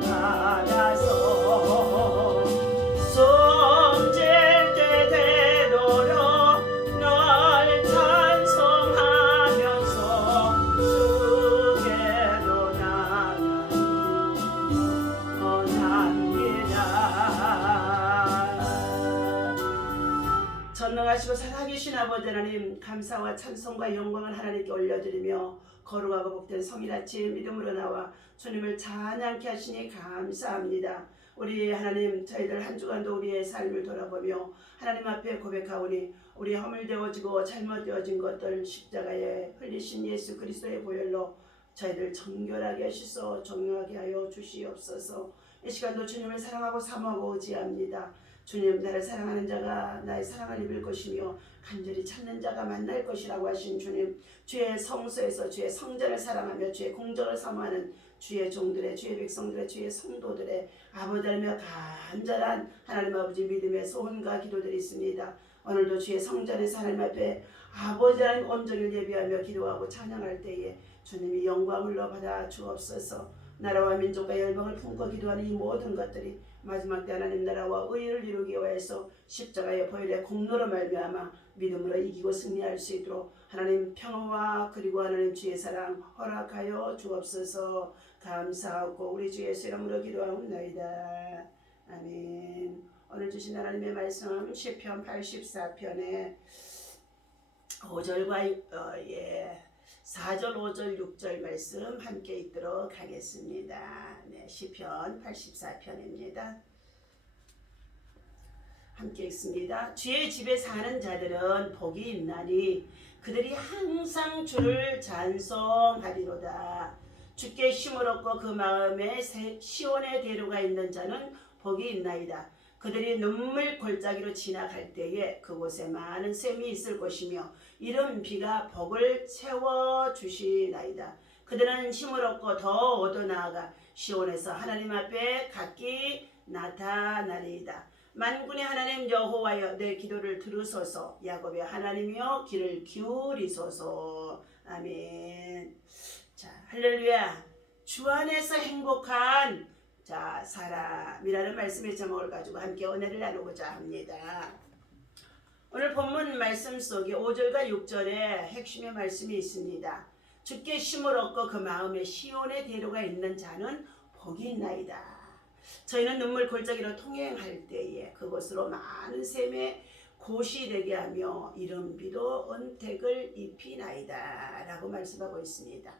나라서 숨질 때 되도록 널 찬송하면서 주께로 나가니 원합니다. 전능하시고 살아계신 아버지 하나님, 감사와 찬송과 영광을 하나님께 올려드리며 거룩하고 복된 성일 아침 믿음으로 나와 주님을 찬양케 하시니 감사합니다. 우리 하나님, 저희들 한 주간도 우리의 삶을 돌아보며 하나님 앞에 고백하오니 우리 허물되어지고 잘못되어진 것들 십자가에 흘리신 예수 그리스도의 보혈로 저희들 정결하게 하시소 정결하게 하여 주시옵소서. 이 시간도 주님을 사랑하고 사모하고 의지합니다. 주님, 나를 사랑하는 자가 나의 사랑을 입을 것이며 간절히 찾는 자가 만날 것이라고 하신 주님, 주의 성소에서 주의 성전을 사랑하며 주의 공적을 사모하는 주의 종들의, 주의 백성들의, 주의 성도들의 아버지 하나님의 간절한 하나님 아버지 믿음의 소원과 기도들이 있습니다. 오늘도 주의 성전에서 하나님 앞에 아버지 하나님 온전을 예비하며 기도하고 찬양할 때에 주님이 영광을로 받아 주옵소서. 나라와 민족과 열방을 품고 기도하는 이 모든 것들이 마지막 때 하나님 나라와 의를 이루기 위해서 십자가의 보혈의 공로로 말미암아 믿음으로 이기고 승리할 수 있도록 하나님 평화와 그리고 하나님 주의 사랑 허락하여 주옵소서. 감사하고 우리 주 예수 이름으로 기도하옵나이다. 아멘. 오늘 주신 하나님의 말씀 시편 84편의 5절과 4절, 5절, 6절 말씀 함께 읽도록 하겠습니다. 네, 시편 84편입니다. 함께 읽습니다. 주의 집에 사는 자들은 복이 있나니 그들이 항상 주를 찬송하리로다. 주께 쉼을 얻고 그 마음에 시온의 대로가 있는 자는 복이 있나이다. 그들이 눈물 골짜기로 지나갈 때에 그곳에 많은 샘이 있을 것이며 이른 비가 복을 채워주시나이다. 그들은 힘을 얻고 더 얻어 나아가 시온에서 하나님 앞에 각기 나타나리이다. 만군의 하나님 여호와여, 내 기도를 들으소서. 야곱의 하나님이여, 귀를 기울이소서. 아멘. 자, 할렐루야. 주 안에서 행복한 사람이라는 말씀의 제목을 가지고 함께 은혜를 나누고자 합니다. 오늘 본문 말씀 속에 5절과 6절에 핵심의 말씀이 있습니다. 주께 쉼을 얻고 그 마음에 시온의 대로가 있는 자는 복이 있나이다. 저희는 눈물 골짜기로 통행할 때에 그곳으로 많은 샘의 곳이 되게 하며 이른 비도 은택을 입히나이다 라고 말씀하고 있습니다.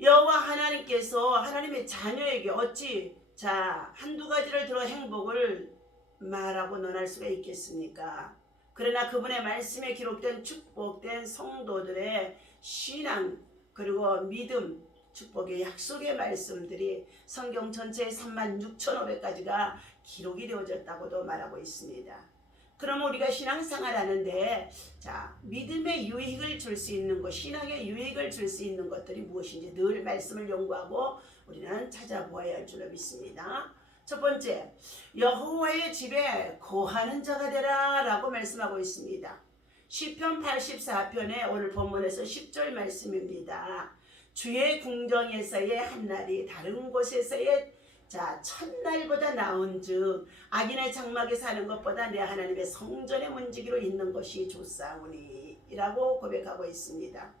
여호와 하나님께서 하나님의 자녀에게 어찌 한두 가지를 들어 행복을 말하고 논할 수가 있겠습니까? 그러나 그분의 말씀에 기록된 축복된 성도들의 신앙 그리고 믿음, 축복의 약속의 말씀들이 성경 전체에 36,500가지가 기록이 되어졌다고도 말하고 있습니다. 그럼 우리가 신앙생활 하는데 믿음의 유익을 줄 수 있는 것, 신앙의 유익을 줄 수 있는 것들이 무엇인지 늘 말씀을 연구하고 우리는 찾아보아야 할 줄로 믿습니다. 첫 번째, 여호와의 집에 거하는 자가 되라 라고 말씀하고 있습니다. 시편 84편의 오늘 본문에서 10절 말씀입니다. 주의 궁정에서의 한날이 다른 곳에서의 첫날보다 나은즉 악인의 장막에 사는 것보다 내 하나님의 성전의 문지기로 있는 것이 좋사오니 이라고 고백하고 있습니다.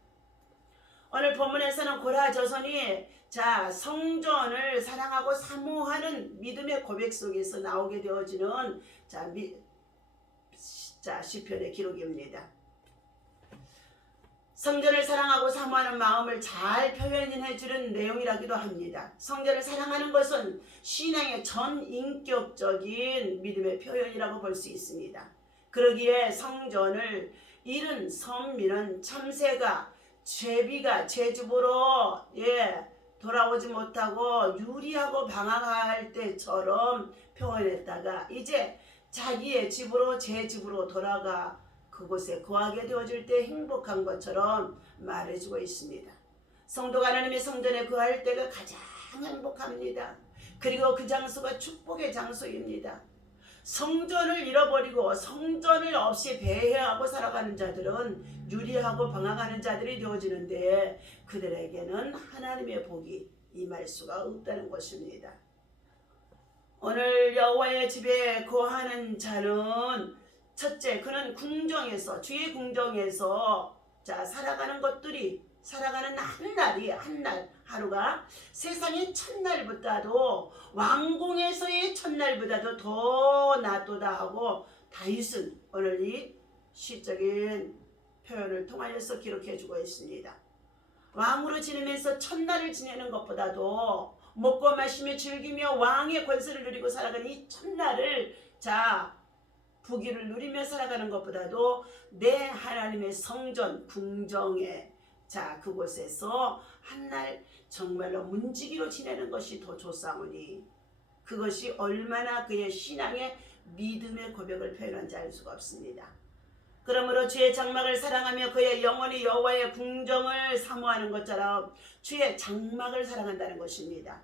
오늘 본문에서는 고라 저선이 성전을 사랑하고 사모하는 믿음의 고백 속에서 나오게 되어지는 시편의 기록입니다. 성전을 사랑하고 사모하는 마음을 잘 표현해주는 내용이라기도 합니다. 성전을 사랑하는 것은 신앙의 전인격적인 믿음의 표현이라고 볼 수 있습니다. 그러기에 성전을 잃은 선민은 참새가 죄비가 제집으로 돌아오지 못하고 유리하고 방황할 때처럼 표현했다가 이제 자기의 집으로 제 집으로 돌아가 그곳에 거하게 되어질 때 행복한 것처럼 말해주고 있습니다. 성도가 하나님의 성전에 거할 때가 가장 행복합니다. 그리고 그 장소가 축복의 장소입니다. 성전을 잃어버리고 성전을 없이 배회하고 살아가는 자들은 유리하고 방황하는 자들이 되어지는데 그들에게는 하나님의 복이 임할 수가 없다는 것입니다. 오늘 여호와의 집에 거하는 자는 첫째, 그는 궁정에서, 주의 궁정에서 살아가는 것들이, 살아가는 하루가 세상의 첫날보다도, 왕궁에서의 첫날보다도 더 낫도다 하고 다윗은 오늘 이 시적인 표현을 통하여서 기록해주고 있습니다. 왕으로 지내면서 첫날을 지내는 것보다도 먹고 마시며 즐기며 왕의 권세를 누리고 살아가는 이 첫날을 부귀를 누리며 살아가는 것보다도 내 하나님의 성전 궁정에 그곳에서 한날 정말로 문지기로 지내는 것이 더 좋사오니 그것이 얼마나 그의 신앙의 믿음의 고백을 표현한지 알 수가 없습니다. 그러므로 주의 장막을 사랑하며 그의 영혼이 여호와의 궁정을 사모하는 것처럼 주의 장막을 사랑한다는 것입니다.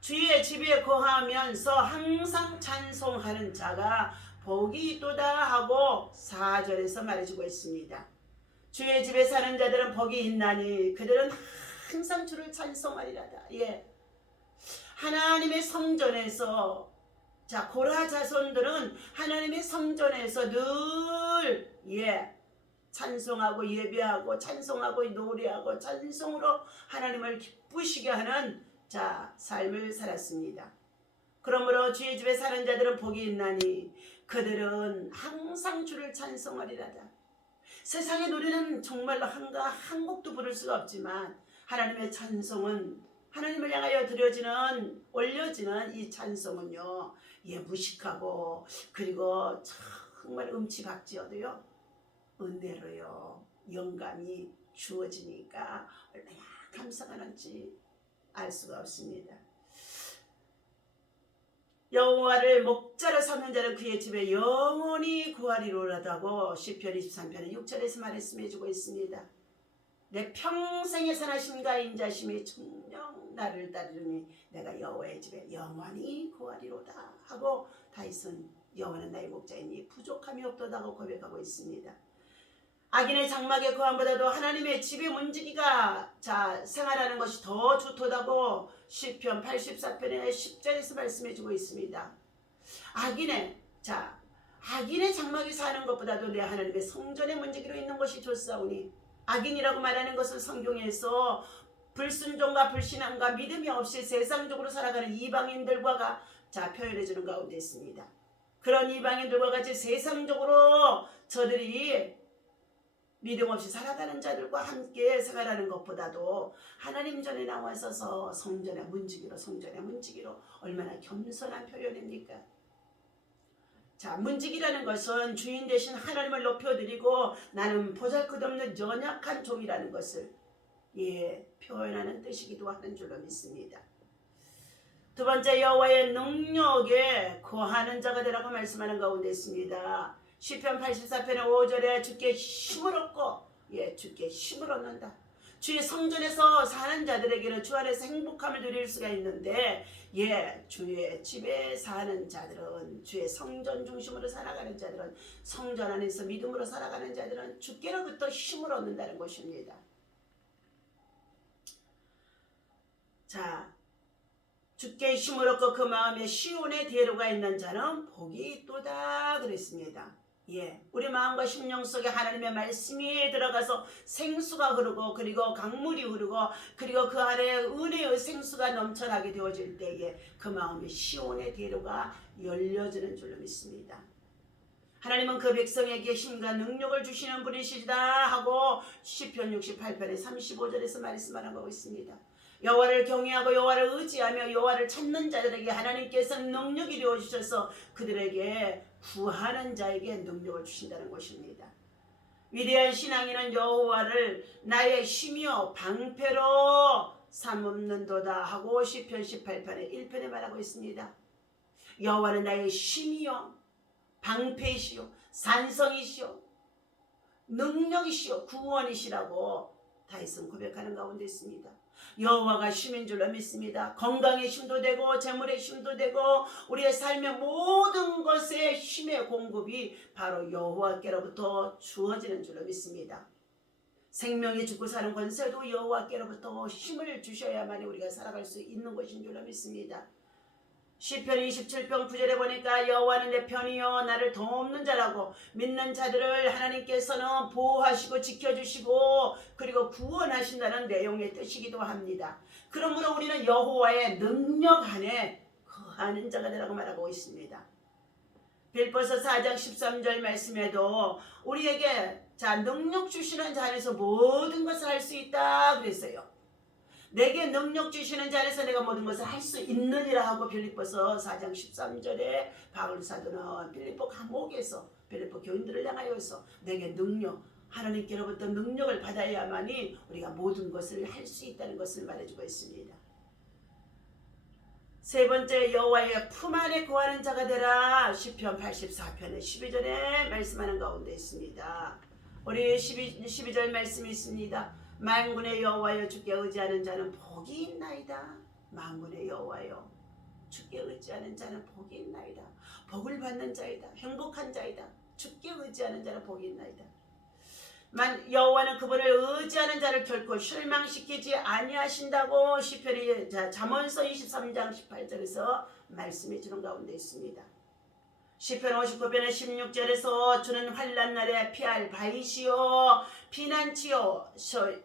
주의 집에 거하면서 항상 찬송하는 자가 복이 있도다 하고 4절에서 말해주고 있습니다. 주의 집에 사는 자들은 복이 있나니 그들은 항상 주를 찬송하리라다. 하나님의 성전에서 고라 자손들은 하나님의 성전에서 늘 찬송하고 예배하고 찬송하고 노래하고 찬송으로 하나님을 기쁘시게 하는 삶을 살았습니다. 그러므로 주의 집에 사는 자들은 복이 있나니 그들은 항상 주를 찬송하리라다. 세상의 노래는 정말로 한 곡도 부를 수가 없지만 하나님의 찬송은, 하나님을 향하여 올려지는 이 찬송은요, 무식하고 그리고 정말 음치박지어도요 은혜로요 영감이 주어지니까 얼마나 감사하는지 알 수가 없습니다. 여호와를 목자로 삼는 자는 그의 집에 영원히 거하리로라다고 시편 23편의 6절에서 말씀해 주고 있습니다. 내 평생의 선하심과 인자심이 청령 나를 따르니 내가 여호와의 집에 영원히 거하리로다 하고 다윗은 여호와는 나의 목자이니 부족함이 없도다고 고백하고 있습니다. 악인의 장막에 거함보다도 하나님의 집에 문지기가 생활하는 것이 더 좋도다고 시편 84편의 10절에서 말씀해주고 있습니다. 악인의 장막에 사는 것보다도 내 하나님의 성전에 문지기로 있는 것이 좋사오니, 악인이라고 말하는 것은 성경에서 불순종과 불신앙과 믿음이 없이 세상적으로 살아가는 이방인들과 표현해주는 가운데 있습니다. 그런 이방인들과 같이 세상적으로 저들이 믿음 없이 살아가는 자들과 함께 생활하는 것보다도 하나님 전에 나와서서 성전의 문지기로 얼마나 겸손한 표현입니까? 문지기라는 것은 주인 대신 하나님을 높여드리고 나는 보잘것없는 연약한 종이라는 것을 표현하는 뜻이기도 하는 줄로 믿습니다. 두 번째, 여호와의 능력에 거하는 자가 되라고 말씀하는 가운데 있습니다. 시편 84편의 5절에 주께 힘을 얻고 주께 힘을 얻는다. 주의 성전에서 사는 자들에게는 주 안에서 행복함을 누릴 수가 있는데 주의 집에 사는 자들은, 주의 성전 중심으로 살아가는 자들은, 성전 안에서 믿음으로 살아가는 자들은 주께로부터 힘을 얻는다는 것입니다. 주께 힘을 얻고 그 마음에 시온의 대로가 있는 자는 복이 있도다 그랬습니다. 우리 마음과 심령 속에 하나님의 말씀이 들어가서 생수가 흐르고 그리고 강물이 흐르고 그리고 그 안에 은혜의 생수가 넘쳐나게 되어질 때에 그 마음에 시온의 대로가 열려지는 줄로 믿습니다. 하나님은 그 백성에게 힘과 능력을 주시는 분이시다 하고 시편 68편의 35절에서 말씀하고 있습니다. 여호와를 경외하고 여호와를 의지하며 여호와를 찾는 자들에게 하나님께서는 능력이 되어주셔서 그들에게 구하는 자에게 능력을 주신다는 것입니다. 위대한 신앙인은 여호와를 나의 힘이요 방패로 삼는도다 하고 시편 18편의 1편에 말하고 있습니다. 여호와는 나의 힘이요 방패이시요 산성이시요 능력이시요 구원이시라고 다윗은 고백하는 가운데 있습니다. 여호와가 힘인 줄로 믿습니다. 건강의 힘도 되고 재물의 힘도 되고 우리의 삶의 모든 것의 힘의 공급이 바로 여호와께로부터 주어지는 줄로 믿습니다. 생명이 죽고 사는 권세도 여호와께로부터 힘을 주셔야만 우리가 살아갈 수 있는 것인 줄로 믿습니다. 시편 27편 9절에 보니까 여호와는 내 편이요 나를 돕는 자라고 믿는 자들을 하나님께서는 보호하시고 지켜주시고 그리고 구원하신다는 내용의 뜻이기도 합니다. 그러므로 우리는 여호와의 능력 안에 거하는 자가 되라고 말하고 있습니다. 빌보서 4장 13절 말씀에도 우리에게 능력 주시는 자 안에서 모든 것을 할 수 있다 그랬어요. 내게 능력 주시는 자 안에서 내가 모든 것을 할 수 있느니라 하고 빌립보서 4장 13절에 바울 사도는 빌립보 감옥에서 빌립보 교인들을 향하여서 내게 능력, 하나님께로부터 능력을 받아야만이 우리가 모든 것을 할 수 있다는 것을 말해주고 있습니다. 세 번째, 여호와의 품 안에 거하는 자가 되라. 시편 84편의 12절에 말씀하는 가운데 있습니다. 우리 12절 말씀이 있습니다. 만군의 여호와여 주께 의지하는 자는 복이 있나이다. 만군의 여호와여 주께 의지하는 자는 복이 있나이다. 복을 받는 자이다. 행복한 자이다. 주께 의지하는 자는 복이 있나이다. 여호와는 그분을 의지하는 자를 결코 실망시키지 아니하신다고 시편이 잠언서 23장 18절에서 말씀해 주는 가운데 있습니다. 시편 59편의 16절에서 주는 환난 날에 피할 바위시요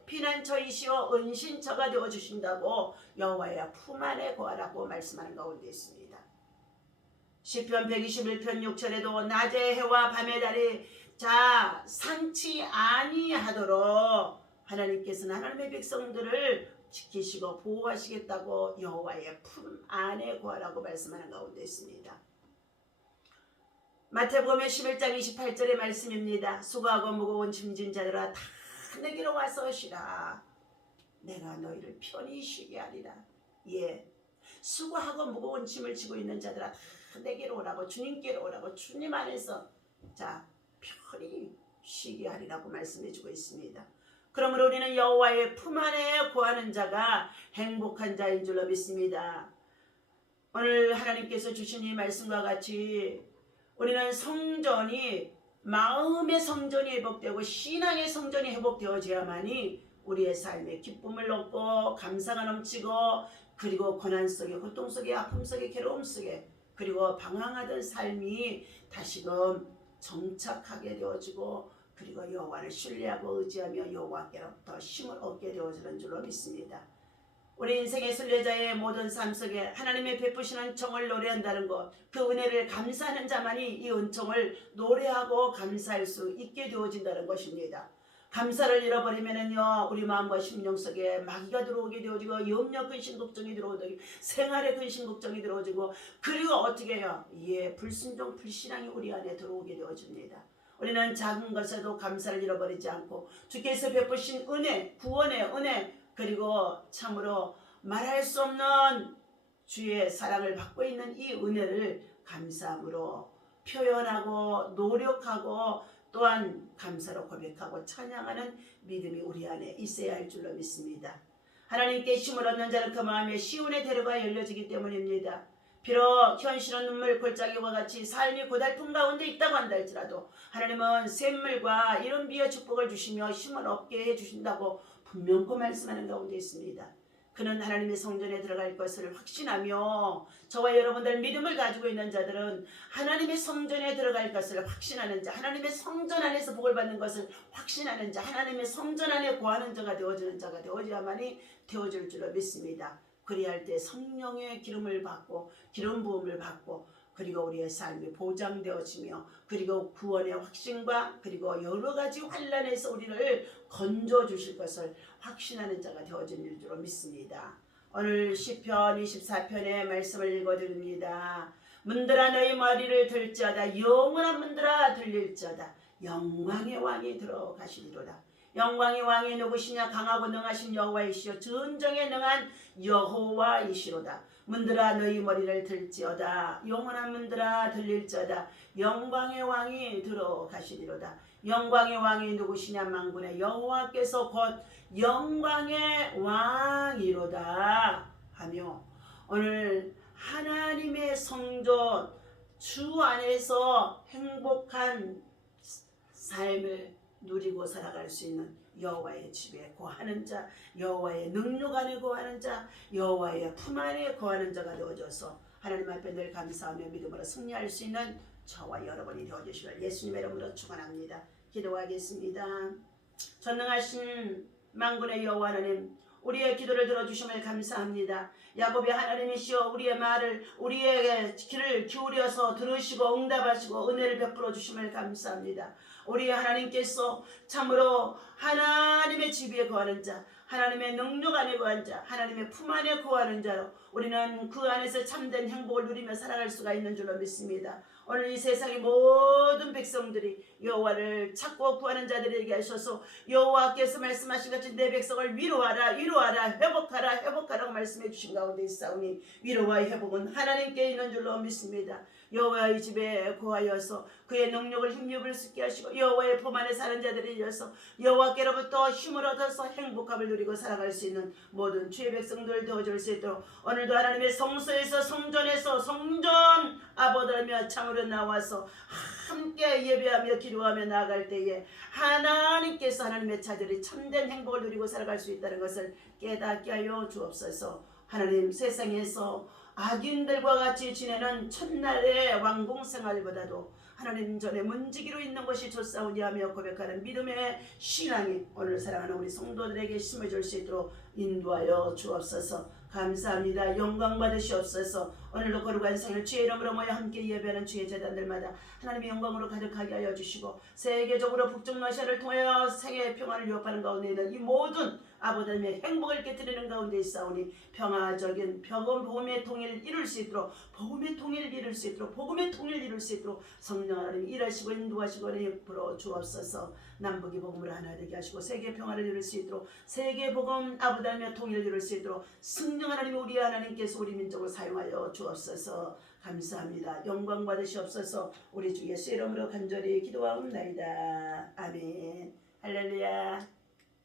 피난처이시요 은신처가 되어주신다고 여호와의 품 안에 거하라고 말씀하는 가운데 있습니다. 시편 121편 6절에도 낮의 해와 밤의 달이 상치 아니하도록 하나님께서는 하나님의 백성들을 지키시고 보호하시겠다고 여호와의 품 안에 거하라고 말씀하는 가운데 있습니다. 마태복음 11장 28절의 말씀입니다. 수고하고 무거운 짐진 자들아 다 내게로 와서 쉬라. 내가 너희를 편히 쉬게 하리라. 수고하고 무거운 짐을 지고 있는 자들아 다 내게로 오라고, 주님께로 오라고, 주님 안에서 편히 쉬게 하리라고 말씀해 주고 있습니다. 그러므로 우리는 여호와의 품 안에 거하는 자가 행복한 자인 줄로 믿습니다. 오늘 하나님께서 주신 이 말씀과 같이 우리는 성전이, 마음의 성전이 회복되고 신앙의 성전이 회복되어져야만이 우리의 삶에 기쁨을 얻고 감사가 넘치고 그리고 고난 속에, 고통 속에, 아픔 속에, 괴로움 속에 그리고 방황하던 삶이 다시금 정착하게 되어지고 그리고 여호와를 신뢰하고 의지하며 여호와께로부터 힘을 얻게 되어지는 줄로 믿습니다. 우리 인생의 순례자의 모든 삶 속에 하나님의 베푸시는 은총을 노래한다는 것, 그 은혜를 감사하는 자만이 이 은총을 노래하고 감사할 수 있게 되어진다는 것입니다. 감사를 잃어버리면은요, 우리 마음과 심령 속에 마귀가 들어오게 되어지고 염려 근심 걱정이 들어오고 생활의 근심 걱정이 들어오고 그리고 어떻게 해요? 불순종 불신앙이 우리 안에 들어오게 되어집니다. 우리는 작은 것에도 감사를 잃어버리지 않고 주께서 베푸신 은혜, 구원의 은혜, 그리고 참으로 말할 수 없는 주의 사랑을 받고 있는 이 은혜를 감사함으로 표현하고 노력하고 또한 감사로 고백하고 찬양하는 믿음이 우리 안에 있어야 할 줄로 믿습니다. 하나님께 힘을 얻는 자는 그 마음에 시온의 대로가 열려지기 때문입니다. 비록 현실은 눈물 골짜기와 같이 삶이 고달픈 가운데 있다고 한다 할지라도 하나님은 샘물과 이런 비의 축복을 주시며 힘을 얻게 해주신다고 분명코 말씀하는 가운데 있습니다. 그는 하나님의 성전에 들어갈 것을 확신하며 저와 여러분들 믿음을 가지고 있는 자들은 하나님의 성전에 들어갈 것을 확신하는 자, 하나님의 성전 안에서 복을 받는 것을 확신하는 자, 하나님의 성전 안에 거하는 자가 되어주는 자가 되어야만이 되어줄 줄로 믿습니다. 그리할 때 성령의 기름을 받고 기름 부음을 받고 그리고 우리의 삶이 보장되어지며 그리고 구원의 확신과 그리고 여러 가지 환난에서 우리를 건져 주실 것을 확신하는 자가 되어질 줄로 믿습니다. 오늘 시편 24편의 말씀을 읽어드립니다. 문들아 너희 머리를 들지어다, 영원한 문들아 들릴지어다, 영광의 왕이 들어가시리로다. 영광의 왕이 누구시냐? 강하고 능하신 여호와이시여 전정에 능한 여호와이시로다. 문들아 너희 머리를 들지어다, 영원한 문들아 들릴지어다, 영광의 왕이 들어가시리로다. 영광의 왕이 누구시냐? 만군의 여호와께서 곧 영광의 왕이로다 하며 오늘 하나님의 성전 주 안에서 행복한 삶을 누리고 살아갈 수 있는 여호와의 집에 거하는 자, 여호와의 능력 안에 거하는 자, 여호와의 품 안에 거하는 자가 되어져서 하나님 앞에 늘 감사하며 믿음으로 승리할 수 있는 저와 여러분이 되어주시길 예수님의 이름으로 축원합니다. 기도하겠습니다. 전능하신 만군의 여호와 하나님, 우리의 기도를 들어주심을 감사합니다. 야곱의 하나님이시여 우리의 말을 우리에게 귀를 기울여서 들으시고 응답하시고 은혜를 베풀어 주심을 감사합니다. 우리 하나님께서 참으로 하나님의 집 위에 거하는 자, 하나님의 능력 안에 거하는 자, 하나님의 품 안에 거하는 자로 우리는 그 안에서 참된 행복을 누리며 살아갈 수가 있는 줄로 믿습니다. 오늘 이 세상의 모든 백성들이 여호와를 찾고 구하는 자들에게 하셔서 여호와께서 말씀하신 같이 내 백성을 위로하라 위로하라 회복하라 회복하라고 말씀해 주신 가운데 있사오니 위로와 회복은 하나님께 있는 줄로 믿습니다. 여호와의 집에 거하여서 그의 능력을 힘입을 수 있게 하시고 여호와의 품 안에 사는 자들에 이어서 여호와께로부터 힘을 얻어서 행복함을 누리고 살아갈 수 있는 모든 주의 백성들 되어줄 수 있도록 오늘도 하나님의 성소에서 성전에서 성전 아버지며 참으로 나와서 함께 예배하며 기도하며 나아갈 때에 하나님께서 하나님의 자들이 참된 행복을 누리고 살아갈 수 있다는 것을 깨닫게 하여 주옵소서. 하나님, 세상에서 악인들과 같이 지내는 첫날의 왕궁 생활보다도 하나님 전에 문지기로 있는 것이 좋사오니 하며 고백하는 믿음의 신앙이 오늘 사랑하는 우리 성도들에게 힘을 줄 수 있도록 인도하여 주옵소서. 감사합니다. 영광 받으시옵소서. 오늘도 거룩한 생일 주의 이름으로 모여 함께 예배하는 주의 제단들마다 하나님의 영광으로 가득하게 하여 주시고 세계적으로 북중러시아를 통하여 생애의 평화를 유업하는 가운데 있는 이 모든 아버지의 행복을 깨뜨리는 가운데 있사오니 평화적인 복음의 통일을 이룰 수 있도록 복음의 통일을 이룰 수 있도록 복음의 통일을 이룰 수 있도록 성령 하나님 일하시고 인도하시고 힘으로 주옵소서. 남북이 복음으로 하나 되게 하시고 세계 평화를 이룰 수 있도록 세계 복음 아버지의 통일을 이룰 수 있도록 성령 하나님 우리 하나님께서 우리 민족을 사용하여 주옵소서. 감사합니다. 영광 받으시옵소서. 우리 주 예수 이름으로 간절히 기도하옵나이다. 아멘. 할렐루야.